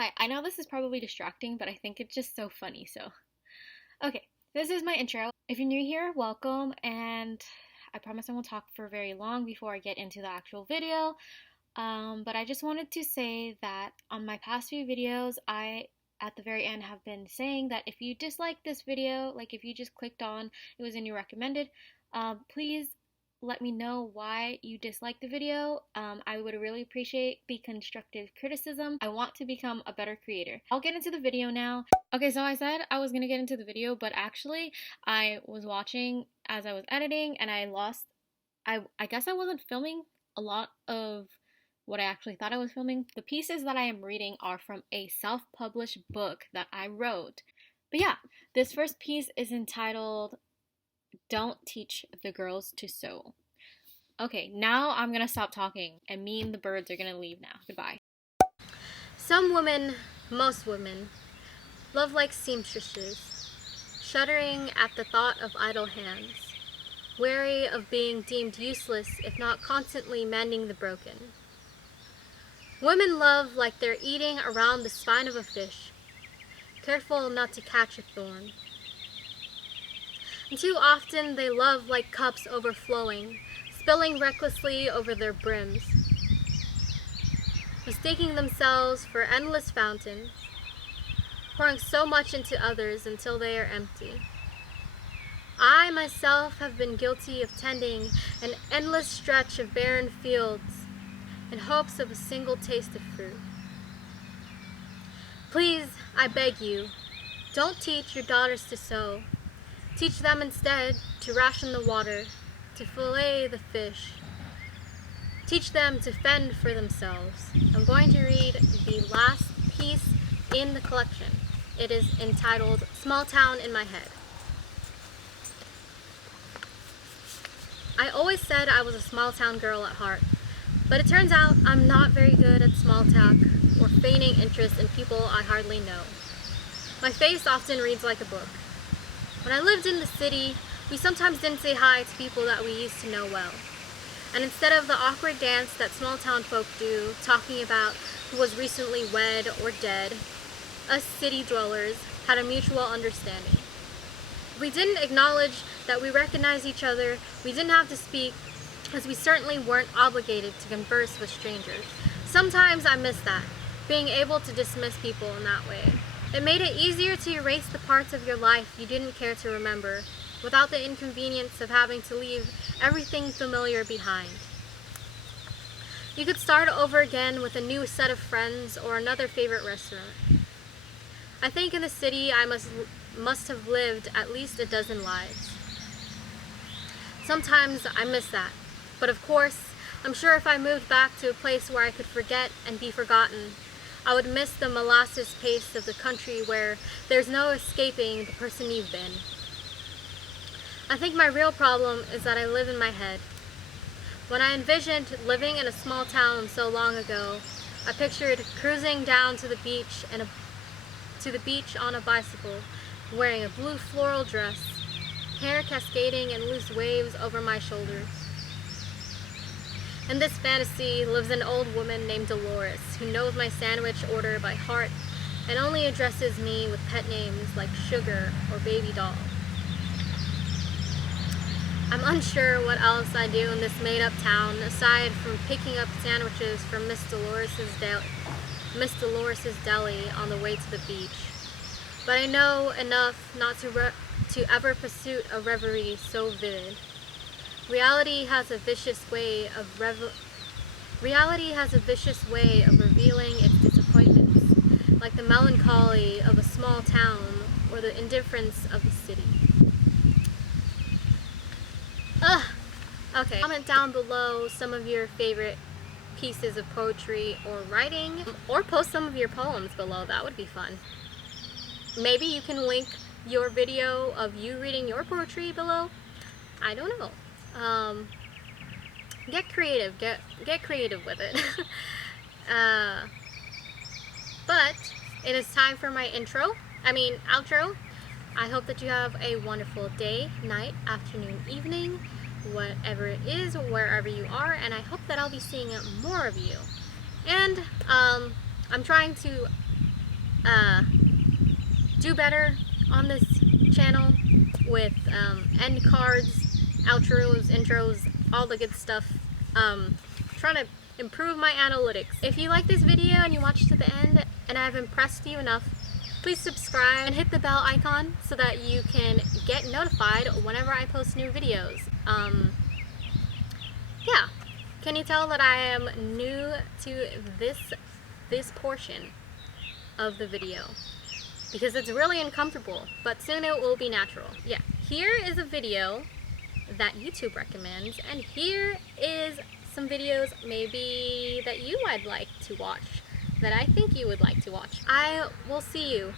Hi, I know this is probably distracting, but I think it's just so funny, so. Okay, this is my intro. If you're new here, welcome, and I promise I won't talk for very long before I get into the actual video. But I just wanted to say that on my past few videos, at the very end, have been saying that if you dislike this video, like if you just clicked on, it was in your recommended, please let me know why you dislike the video. I would really appreciate the constructive criticism. I want to become a better creator. I'll get into the video now. Okay, so I said I was gonna get into the video, but actually I was watching as I was editing and I guess I wasn't filming a lot of what I actually thought I was filming. The pieces that I am reading are from a self-published book that I wrote. But yeah, this first piece is entitled Don't Teach the Girls to Sew. Okay, now I'm gonna stop talking, and me and the birds are gonna leave now. Goodbye. Some women, most women, love like seamstresses, shuddering at the thought of idle hands, wary of being deemed useless if not constantly mending the broken. Women love like they're eating around the spine of a fish, careful not to catch a thorn. And too often they love like cups overflowing, spilling recklessly over their brims, mistaking themselves for endless fountains, pouring so much into others until they are empty. I myself have been guilty of tending an endless stretch of barren fields in hopes of a single taste of fruit. Please, I beg you, don't teach your daughters to sew. Teach them instead to ration the water, to fillet the fish. Teach them to fend for themselves. I'm going to read the last piece in the collection. It is entitled Small Town in My Head. I always said I was a small town girl at heart, but it turns out I'm not very good at small talk or feigning interest in people I hardly know. My face often reads like a book. When I lived in the city, we sometimes didn't say hi to people that we used to know well. And instead of the awkward dance that small town folk do, talking about who was recently wed or dead, us city dwellers had a mutual understanding. If we didn't acknowledge that we recognized each other, we didn't have to speak, as we certainly weren't obligated to converse with strangers. Sometimes I miss that, being able to dismiss people in that way. It made it easier to erase the parts of your life you didn't care to remember, without the inconvenience of having to leave everything familiar behind. You could start over again with a new set of friends or another favorite restaurant. I think in the city I must have lived at least a dozen lives. Sometimes I miss that, but of course, I'm sure if I moved back to a place where I could forget and be forgotten, I would miss the molasses pace of the country where there's no escaping the person you've been. I think my real problem is that I live in my head. When I envisioned living in a small town so long ago, I pictured cruising down to the beach on a bicycle, wearing a blue floral dress, hair cascading in loose waves over my shoulders. In this fantasy lives an old woman named Dolores who knows my sandwich order by heart and only addresses me with pet names like Sugar or Baby Doll. I'm unsure what else I do in this made-up town aside from picking up sandwiches from Miss Dolores's deli on the way to the beach. But I know enough not to ever pursue a reverie so vivid. Reality has a vicious way of revealing its disappointments, like the melancholy of a small town or the indifference of the city. Okay. Comment down below some of your favorite pieces of poetry or writing, or post some of your poems below. That would be fun. Maybe you can link your video of you reading your poetry below. I don't know. Get creative. Get creative with it. But it is time for my outro. I hope that you have a wonderful day, night, afternoon, evening, whatever it is, wherever you are, and I hope that I'll be seeing more of you. And I'm trying to do better on this channel with end cards, outros, intros, all the good stuff. Trying to improve my analytics. If you like this video and you watched to the end and I've impressed you enough, please subscribe and hit the bell icon so that you can get notified whenever I post new videos. Yeah, can you tell that I am new to this portion of the video? Because it's really uncomfortable, but soon it will be natural. Yeah, here is a video that YouTube recommends, and here is some videos maybe that you might like to watch, that I think you would like to watch. I will see you